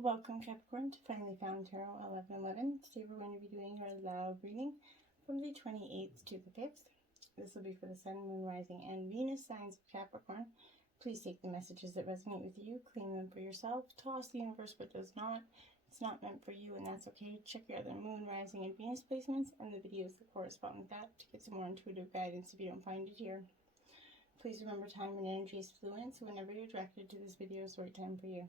Welcome Capricorn to Finally Found Tarot 1111. Today we're going to be doing our love reading from the 28th to the 5th. This will be for the Sun, Moon, Rising, and Venus signs of Capricorn. Please take the messages that resonate with you, claim them for yourself, toss the universe what does not. It's not meant for you and that's okay. Check your other Moon, Rising, and Venus placements and the videos that correspond with that to get some more intuitive guidance if you don't find it here. Please remember time and energy is fluent, so whenever you're directed to this video is the right time for you.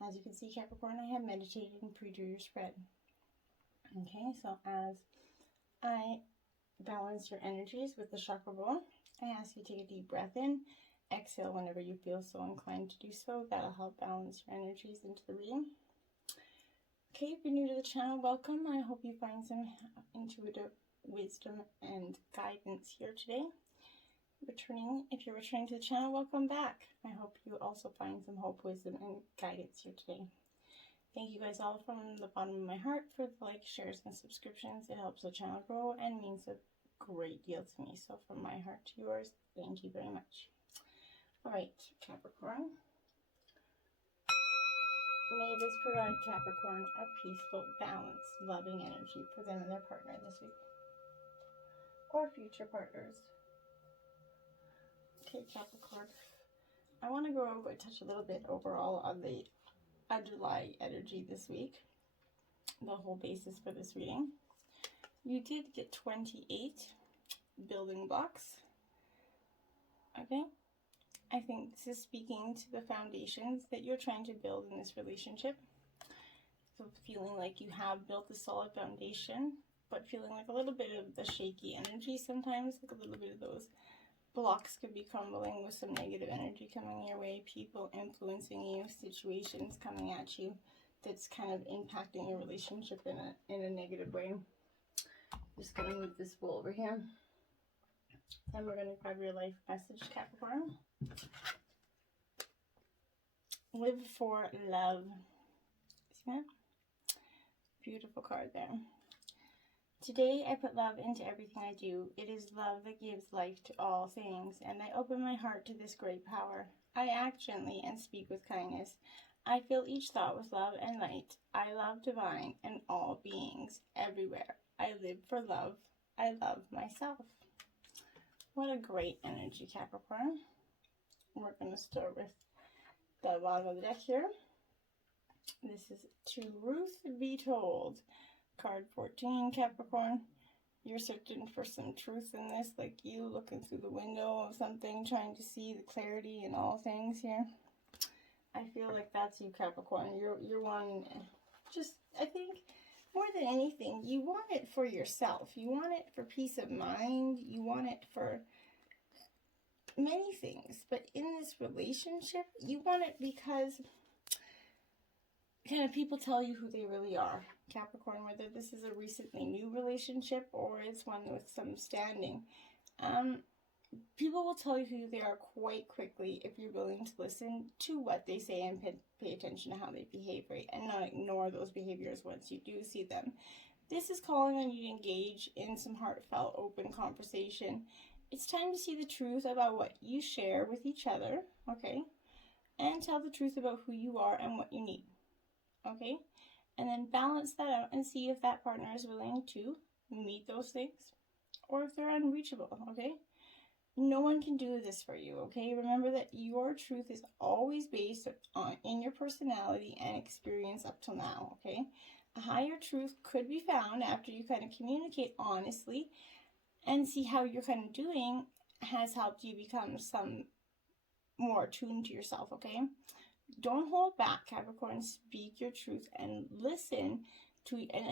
As you can see, Capricorn, I have meditated and pre-drew your spread. Okay, so as I balance your energies with the chakra bowl, I ask you to take a deep breath in, exhale whenever you feel so inclined to do so. That'll help balance your energies into the reading. Okay, if you're new to the channel, welcome. I hope you find some intuitive wisdom and guidance here today. If you're returning to the channel, welcome back. I hope you also find some hope, wisdom, and guidance here today. Thank you guys all from the bottom of my heart for the likes, shares, and subscriptions. It helps the channel grow and means a great deal to me. So from my heart to yours, thank you very much. All right, Capricorn. May this provide Capricorn a peaceful, balanced, loving energy for them and their partner this week. Or future partners. Okay, Capricorn, I want to go over and touch a little bit overall on the underlying energy this week, the whole basis for this reading. You did get 28 building blocks, okay? I think this is speaking to the foundations that you're trying to build in this relationship. So feeling like you have built a solid foundation, but feeling like a little bit of the shaky energy sometimes, like a little bit of those blocks could be crumbling with some negative energy coming your way, people influencing you, situations coming at you that's kind of impacting your relationship in a negative way. Just going to move this bowl over here. And we're going to grab your life message, Capricorn. Live for love. See that? Beautiful card there. Today I put love into everything I do. It is love that gives life to all things, and I open my heart to this great power. I act gently and speak with kindness. I fill each thought with love and light. I love divine and all beings everywhere. I live for love. I love myself. What a great energy, Capricorn. We're going to start with the bottom of the deck here. This is To Ruth Be Told. Card 14, Capricorn. You're searching for some truth in this, like you looking through the window of something, trying to see the clarity in all things here. I feel like that's you, Capricorn. You're one, just, I think, more than anything, you want it for yourself. You want it for peace of mind. You want it for many things. But in this relationship, you want it because kind of people tell you who they really are, Capricorn, whether this is a recently new relationship or it's one with some standing. People will tell you who they are quite quickly if you're willing to listen to what they say and pay attention to how they behave, right? And not ignore those behaviors once you do see them. This is calling on you to engage in some heartfelt, open conversation. It's time to see the truth about what you share with each other, okay? And tell the truth about who you are and what you need. Okay, and then balance that out and see if that partner is willing to meet those things or if they're unreachable, okay? No one can do this for you, okay? Remember that your truth is always based in your personality and experience up till now, okay? A higher truth could be found after you kind of communicate honestly and see how you're kind of doing has helped you become some more attuned to yourself, okay? Don't hold back, Capricorn. Speak your truth and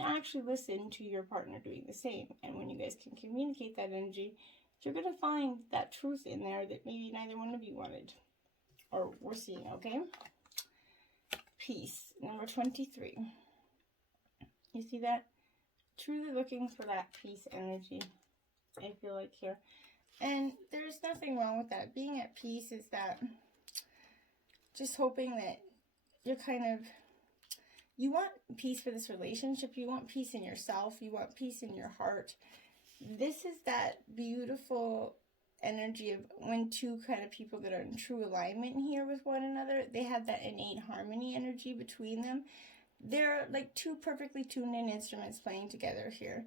actually listen to your partner doing the same. And when you guys can communicate that energy, you're going to find that truth in there that maybe neither one of you wanted or were seeing, okay? Peace, number 23. You see that? Truly looking for that peace energy, I feel like here. And there's nothing wrong with that. Being at peace is that just hoping that you're you want peace for this relationship. You want peace in yourself. You want peace in your heart. This is that beautiful energy of when two kind of people that are in true alignment here with one another, they have that innate harmony energy between them. They're like two perfectly tuned in instruments playing together here.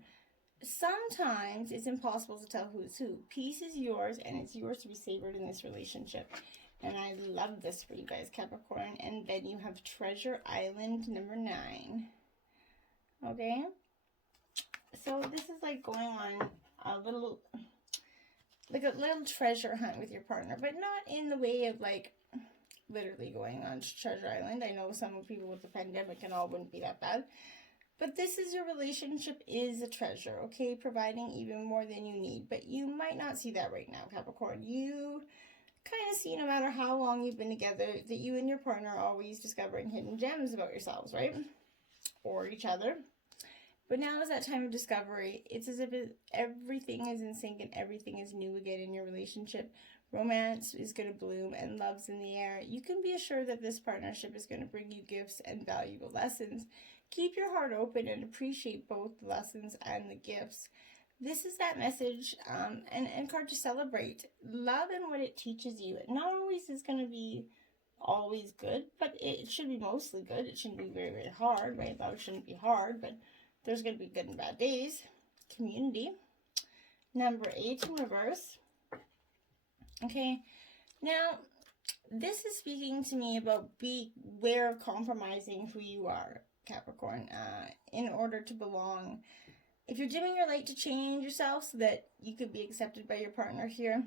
Sometimes it's impossible to tell who's who. Peace is yours, and it's yours to be savored in this relationship. And I love this for you guys, Capricorn. And then you have Treasure Island number 9. Okay? So this is like going on a little treasure hunt with your partner, but not in the way of like literally going on Treasure Island. I know some people with the pandemic and all wouldn't be that bad. But this is your relationship is a treasure, okay? Providing even more than you need. But you might not see that right now, Capricorn. You kind of see, no matter how long you've been together, that you and your partner are always discovering hidden gems about yourselves, right? Or each other. But now is that time of discovery. It's as if everything is in sync and everything is new again in your relationship. Romance is going to bloom and love's in the air. You can be assured that this partnership is going to bring you gifts and valuable lessons. Keep your heart open and appreciate both the lessons and the gifts. This is that message and card to celebrate. Love and what it teaches you. Not always is going to be always good, but it should be mostly good. It shouldn't be very, very hard, right? Love shouldn't be hard, but there's going to be good and bad days. Community. Number 8 in reverse. Okay. Now, this is speaking to me about beware of compromising who you are, Capricorn, in order to belong. If you're dimming your light to change yourself so that you could be accepted by your partner here,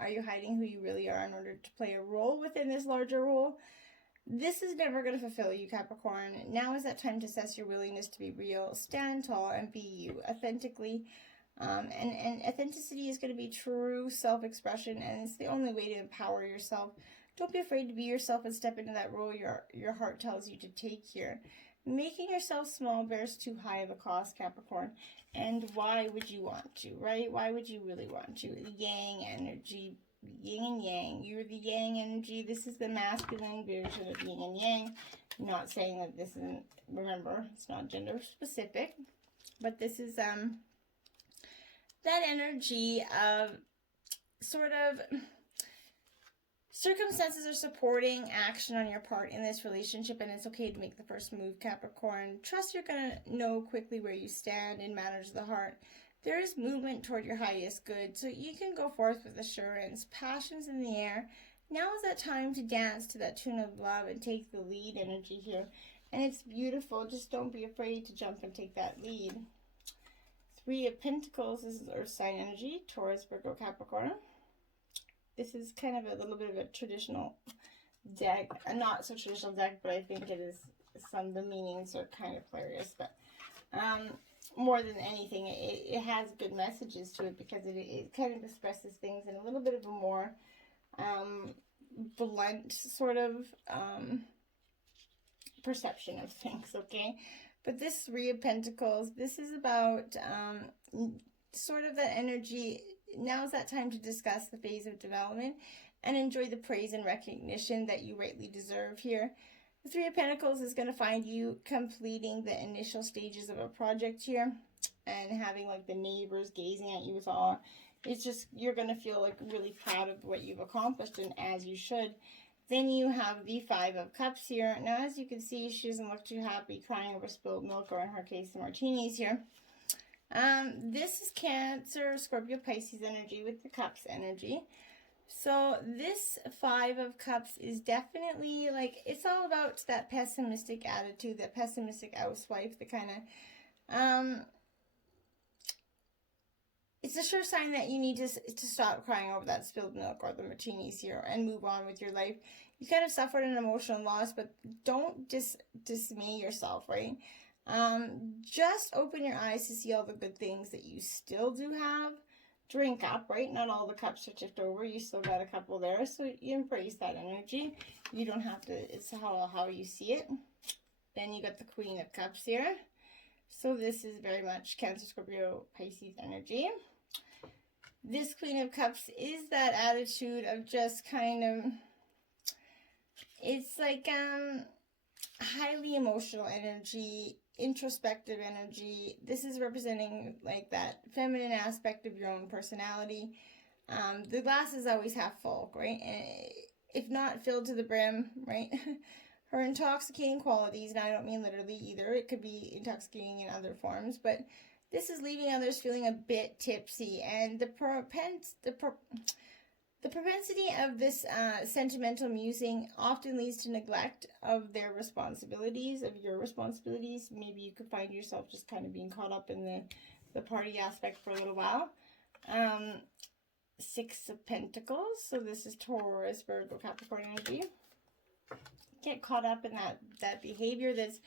are you hiding who you really are in order to play a role within this larger role? This is never going to fulfill you, Capricorn. Now is that time to assess your willingness to be real, stand tall, and be you authentically. And authenticity is going to be true self-expression, and it's the only way to empower yourself. Don't be afraid to be yourself and step into that role your heart tells you to take here. Making yourself small bears too high of a cost, Capricorn. And why would you want to, right? Why would you really want to? Yang energy, yin and yang. You're the yang energy. This is the masculine version of yin and yang. I'm not saying that this isn't, remember, it's not gender specific. But this is that energy of sort of circumstances are supporting action on your part in this relationship, and it's okay to make the first move, Capricorn. Trust you're going to know quickly where you stand in matters of the heart. There is movement toward your highest good, so you can go forth with assurance. Passion's in the air. Now is that time to dance to that tune of love and take the lead energy here. And it's beautiful. Just don't be afraid to jump and take that lead. 3 of Pentacles, this is Earth sign energy, Taurus, Virgo, Capricorn. This is kind of a little bit of a traditional deck. Not so traditional deck, but I think it is, some of the meanings are kind of hilarious. But more than anything, it has good messages to it because it kind of expresses things in a little bit of a more blunt sort of perception of things, okay? But this 3 of Pentacles, this is about sort of that energy. Now is that time to discuss the phase of development and enjoy the praise and recognition that you rightly deserve here. The 3 of Pentacles is going to find you completing the initial stages of a project here and having like the neighbors gazing at you with awe. It's just, you're going to feel like really proud of what you've accomplished, and as you should. Then you have the 5 of Cups here. Now, as you can see, she doesn't look too happy, crying over spilled milk, or in her case, the martinis here. This is Cancer, Scorpio, Pisces energy with the Cups energy. So this 5 of Cups is definitely like, it's all about that pessimistic attitude, that pessimistic housewife, the kind of, it's a sure sign that you need to stop crying over that spilled milk or the martinis here and move on with your life. You kind of suffered an emotional loss, but don't dismay yourself, right? Just open your eyes to see all the good things that you still do have. Drink up, right? Not all the cups are tipped over. You still got a couple there, so you embrace that energy. You don't have to, it's how you see it. Then you got the Queen of Cups here. So this is very much Cancer, Scorpio, Pisces energy. This Queen of Cups is that attitude of just kind of, it's like highly emotional energy, introspective energy. This is representing like that feminine aspect of your own personality. The glass is always half full, right? And if not filled to the brim, right? Her intoxicating qualities, and I don't mean literally either, it could be intoxicating in other forms, but this is leaving others feeling a bit tipsy, and the propensity of this sentimental musing often leads to neglect of their responsibilities, of your responsibilities. Maybe you could find yourself just kind of being caught up in the party aspect for a little while. Six of Pentacles, so this is Taurus, Virgo, Capricorn energy. Get caught up in that behavior that's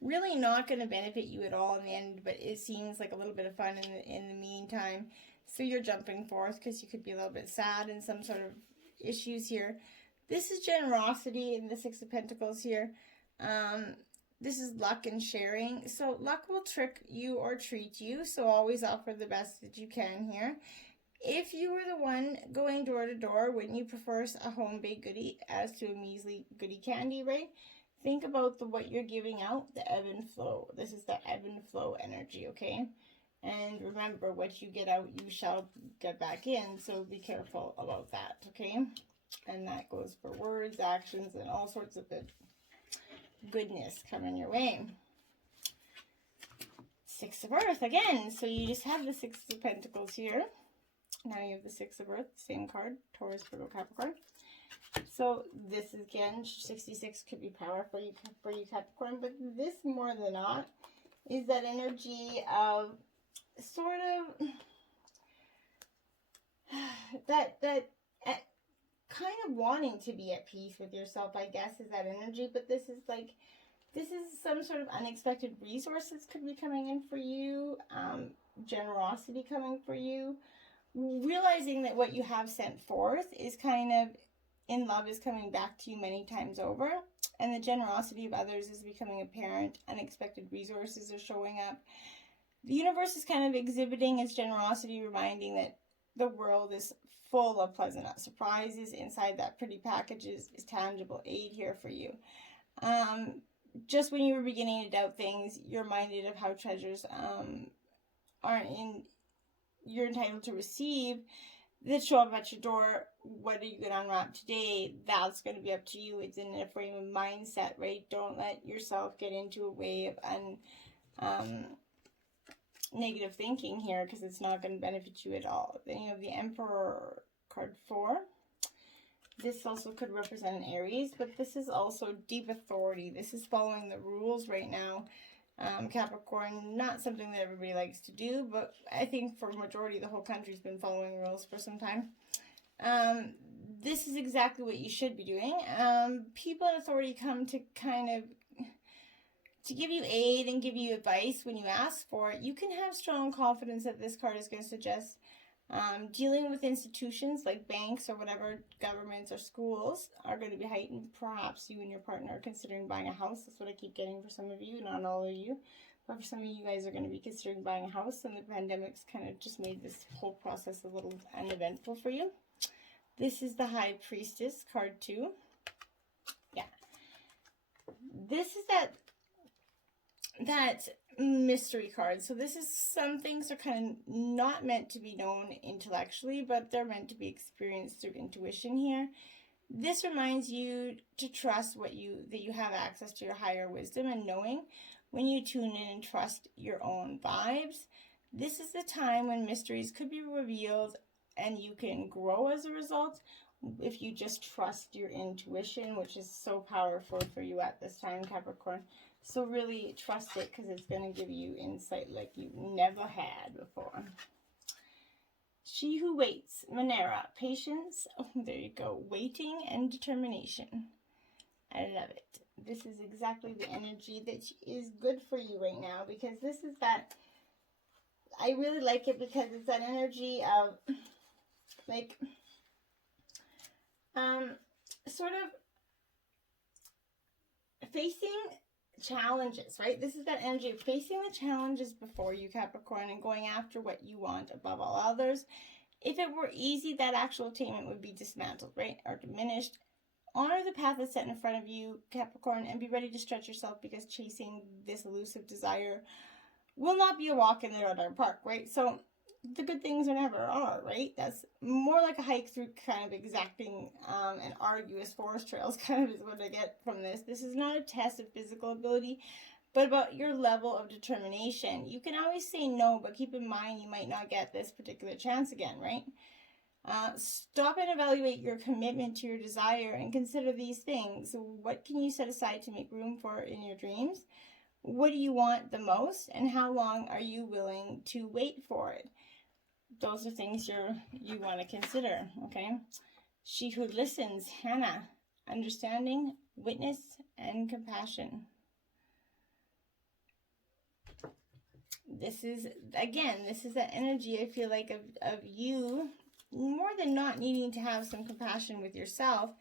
really not going to benefit you at all in the end, but it seems like a little bit of fun in the meantime. So you're jumping forth because you could be a little bit sad in some sort of issues here. This is generosity in the Six of Pentacles here. This is luck and sharing. So luck will trick you or treat you, so always offer the best that you can here. If you were the one going door to door, wouldn't you prefer a home-baked goodie as to a measly goodie candy, right? Think about what you're giving out, the ebb and flow. This is the ebb and flow energy, okay? And remember, what you get out, you shall get back in, so be careful about that, okay? And that goes for words, actions, and all sorts of goodness coming your way. Six of Earth, again. So you just have the Six of Pentacles here. Now you have the Six of Earth, same card, Taurus, Virgo, Capricorn. So this is, again, 66 could be power for you Capricorn, but this more than not is that energy of sort of that kind of wanting to be at peace with yourself, I guess, is that energy. But this is some sort of unexpected resources could be coming in for you, generosity coming for you. Realizing that what you have sent forth is kind of in love is coming back to you many times over, and the generosity of others is becoming apparent. Unexpected resources are showing up. The universe is kind of exhibiting its generosity, reminding that the world is full of pleasant surprises. Inside that pretty package is tangible aid here for you. Just when you were beginning to doubt things, you're reminded of how treasures you're entitled to receive that show up at your door. What are you going to unwrap today? That's going to be up to you. It's in a frame of mindset, right? Don't let yourself get into a way of negative thinking here, because it's not going to benefit you at all. Then you have the Emperor, card 4. This also could represent an Aries, but this is also deep authority. This is following the rules right now. Capricorn, not something that everybody likes to do, but I think for majority the whole country's been following rules for some time. This is exactly what you should be doing. People in authority come to to give you aid and give you advice when you ask for it. You can have strong confidence that this card is going to suggest dealing with institutions like banks or whatever, governments or schools are going to be heightened. Perhaps you and your partner are considering buying a house. That's what I keep getting for some of you, not all of you. But for some of you guys are going to be considering buying a house, and the pandemic's kind of just made this whole process a little uneventful for you. This is the High Priestess, card 2. Yeah. This is that mystery card. So this is, some things are kind of not meant to be known intellectually, but they're meant to be experienced through intuition here. This reminds you to trust that you have access to your higher wisdom and knowing when you tune in and trust your own vibes. This is the time when mysteries could be revealed and you can grow as a result if you just trust your intuition, which is so powerful for you at this time, Capricorn. So really trust it, because it's going to give you insight like you've never had before. She Who Waits, Manera, patience. Oh, there you go. Waiting and determination. I love it. This is exactly the energy that is good for you right now, because this is that, I really like it because it's that energy of like, sort of facing challenges, right? This is that energy of facing the challenges before you, Capricorn, and going after what you want above all others. If it were easy, that actual attainment would be dismantled, right? Or diminished. Honor the path that's set in front of you, Capricorn, and be ready to stretch yourself, because chasing this elusive desire will not be a walk in the dark park, right? So the good things there never are, right? That's more like a hike through kind of exacting and arduous forest trails kind of is what I get from this. This is not a test of physical ability, but about your level of determination. You can always say no, but keep in mind you might not get this particular chance again, right? Stop and evaluate your commitment to your desire and consider these things. What can you set aside to make room for in your dreams? What do you want the most, and how long are you willing to wait for it? Those are things you want to consider, okay? She who listens, Hannah, understanding, witness, and compassion. This is that energy, I feel like, of you, more than not needing to have some compassion with yourself.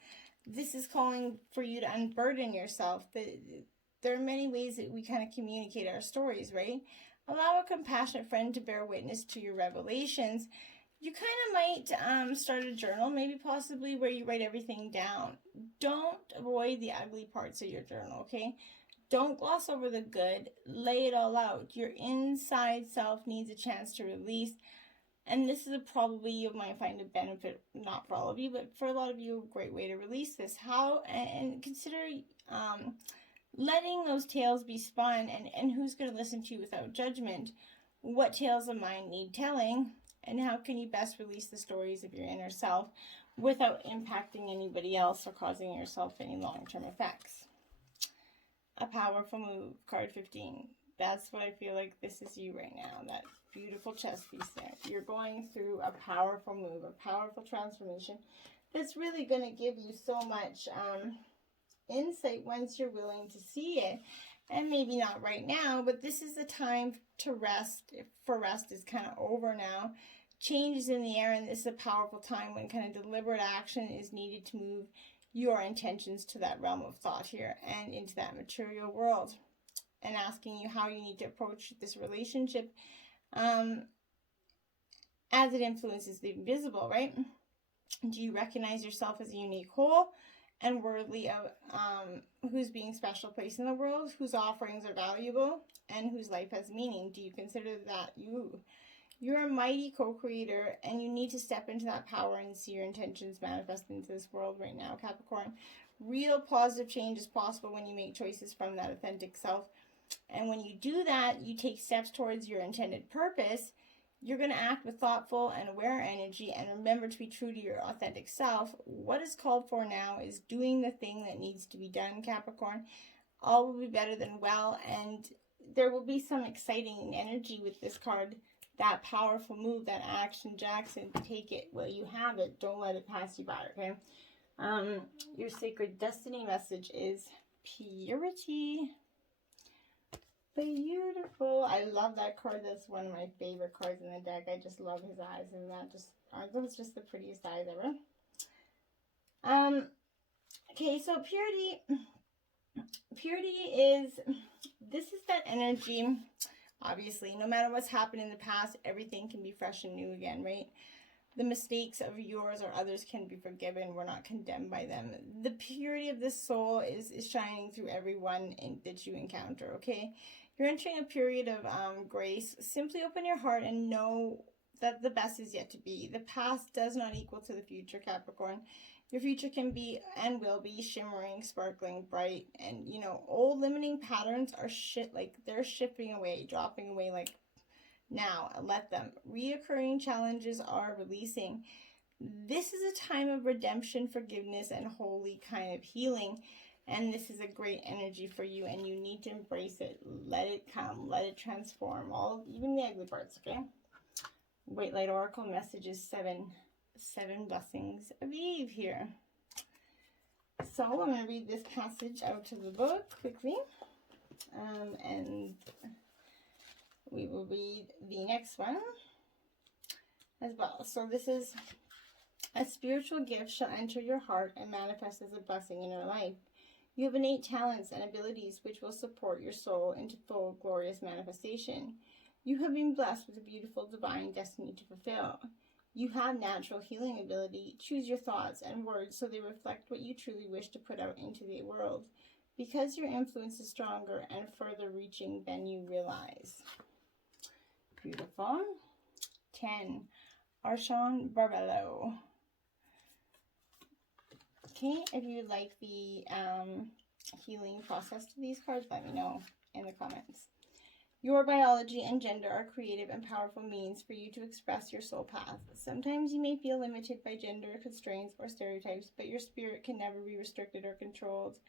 This is calling for you to unburden yourself. There are many ways that we kind of communicate our stories, right? Allow a compassionate friend to bear witness to your revelations. You kind of might start a journal, maybe possibly where you write everything down. Don't avoid the ugly parts of your journal, okay? Don't gloss over the good. Lay it all out. Your inside self needs a chance to release. And this is probably you might find a benefit, not for all of you, but for a lot of you, a great way to release this. And consider letting those tales be spun, and who's going to listen to you without judgment? What tales of mine need telling, and how can you best release the stories of your inner self without impacting anybody else or causing yourself any long-term effects? A powerful move, card 15. That's what I feel like this is you right now, that beautiful chess piece there. You're going through a powerful move, a powerful transformation that's really going to give you so much insight once you're willing to see it. And maybe not right now, but this is the time to rest. For rest is kind of over now. Change is in the air, and this is a powerful time when kind of deliberate action is needed to move your intentions to that realm of thought here and into that material world, and asking you how you need to approach this relationship as it influences the invisible, right? Do you recognize yourself as a unique whole and worthy of who's being special place in the world, whose offerings are valuable, and whose life has meaning? Do you consider that you're a mighty co-creator, and you need to step into that power and see your intentions manifest into this world right now, Capricorn? Real positive change is possible when you make choices from that authentic self. And when you do that, you take steps towards your intended purpose. You're going to act with thoughtful and aware energy, and remember to be true to your authentic self. What is called for now is doing the thing that needs to be done, Capricorn. All will be better than well, and there will be some exciting energy with this card. That powerful move, that action, Jackson. Take it while you have it. Don't let it pass you by, okay? Your sacred destiny message is purity. Beautiful. I love that card. That's one of my favorite cards in the deck. I just love his eyes, and aren't those just the prettiest eyes ever? Okay, so purity is that energy. Obviously, no matter what's happened in the past, everything can be fresh and new again, right? The mistakes of yours or others can be forgiven. We're not condemned by them. The purity of this soul is shining through everyone that you encounter, okay? You're entering a period of grace. Simply open your heart and know that the best is yet to be. The past does not equal to the future, Capricorn. Your future can be and will be shimmering, sparkling, bright, and old limiting patterns are they're shifting away, dropping away like now. Let them. Reoccurring challenges are releasing. This is a time of redemption, forgiveness, and holy kind of healing. And this is a great energy for you, and you need to embrace it. Let it come. Let it transform. Even the ugly parts, okay? White Light Oracle messages 7 blessings of Eve here. So I'm going to read this passage out of the book quickly. And we will read the next one as well. So this is: a spiritual gift shall enter your heart and manifest as a blessing in your life. You have innate talents and abilities which will support your soul into full, glorious manifestation. You have been blessed with a beautiful divine destiny to fulfill. You have natural healing ability. Choose your thoughts and words so they reflect what you truly wish to put out into the world, because your influence is stronger and further reaching than you realize. Beautiful. 10, Arshawn Barbello. Okay, if you would like the healing process to these cards, let me know in the comments. Your biology and gender are creative and powerful means for you to express your soul path. Sometimes you may feel limited by gender constraints or stereotypes, but your spirit can never be restricted or controlled.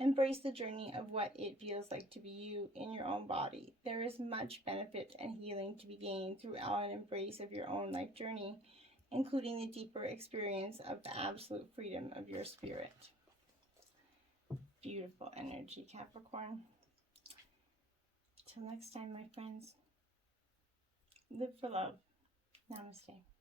Embrace the journey of what it feels like to be you in your own body. There is much benefit and healing to be gained through an embrace of your own life journey, including the deeper experience of the absolute freedom of your spirit. Beautiful energy, Capricorn. Till next time, my friends, live for love. Namaste.